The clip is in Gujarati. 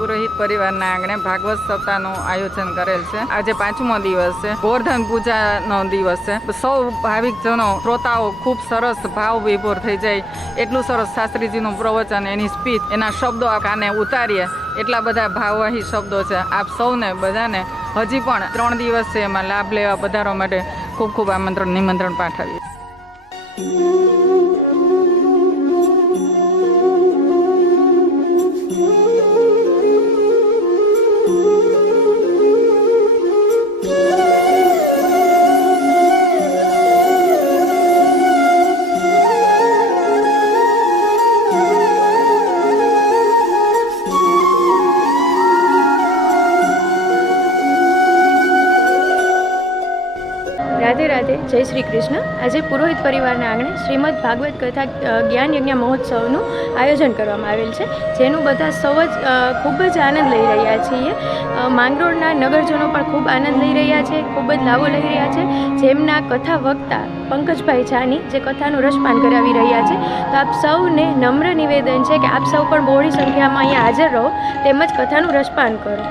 પુરોહિત પરિવારના આંગણે ભાગવત સપ્તાહનું આયોજન કરેલ છે। આજે 5મો દિવસ છે, ગોવર્ધન પૂજાનો દિવસ છે। સૌ ભાવિકજનો શ્રોતાઓ ખૂબ સરસ ભાવ વિભોર થઈ જાય એટલું સરસ શાસ્ત્રીજીનું પ્રવચન, એની સ્પીચ, એના શબ્દો કાને ઉતારીએ એટલા બધા ભાવવાહી શબ્દો છે। આપ સૌને બધાને હજી પણ 3 દિવસ છે, એમાં લાભ લેવા પધારવા માટે ખૂબ ખૂબ નિમંત્રણ પાઠવીએ। રાધે રાધે, જય શ્રી કૃષ્ણ। આજે પુરોહિત પરિવારના આંગણે શ્રીમદ ભાગવત કથા જ્ઞાન યજ્ઞ મહોત્સવનું આયોજન કરવામાં આવેલ છે, જેનું બધા સૌ જ ખૂબ જ આનંદ લઈ રહ્યા છીએ। માંગરોળના નગરજનો પણ ખૂબ આનંદ લઈ રહ્યા છે, ખૂબ જ લાવો લઈ રહ્યા છે। જેમના કથા વક્તા પંકજભાઈ જાની જે કથાનું રસપાન કરાવી રહ્યા છે, તો આપ સૌને નમ્ર નિવેદન છે કે આપ સૌ પણ બહોળી સંખ્યામાં અહીંયા હાજર રહો તેમજ કથાનું રસપાન કરો।